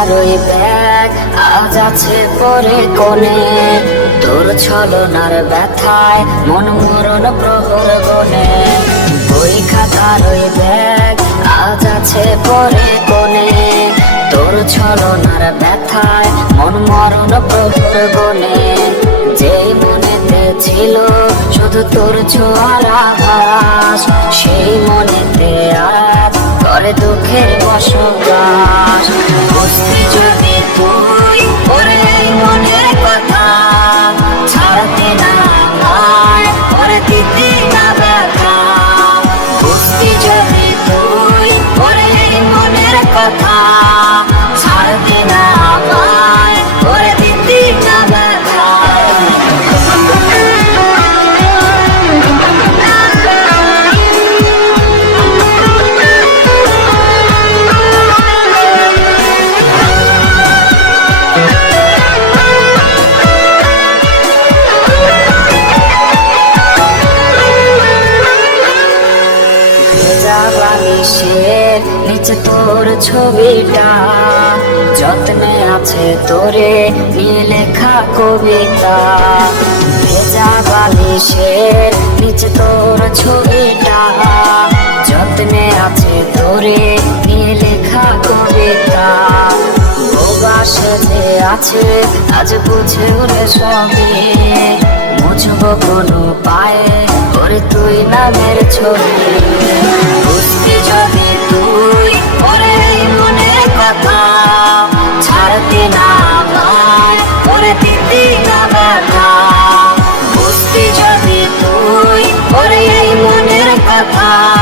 খাতার ওই ব্যাগ আজ আছে পরে কোণে। তোর ছলনার ব্যথায় মন মরণ প্রহর গনে বই খাতার ওই ব্যাগ আজ আছে পরে কোণে। তোর ছলনার ব্যথায় মন মরণ প্রহর গনে যেই মনেতে ছিল শুধু তোর ছোঁয়ার আভাস, সেই মনেতে আজ করে দুঃখের বসবাস বালিশের নিচে তোর ছবিটা। যত্নে আছে তোরে নিয়ে লেখা কবিতা। ভেজা বালিশের নিচে তোর ছবিটা। যত্নে আছে তোরে নিয়ে লেখা কবিতা। বোবা সেজে আছে, আজ বুঝে ওরে সবে মুছবো কোনো পায়ে ওরে তুই নামের ছবি। Bye.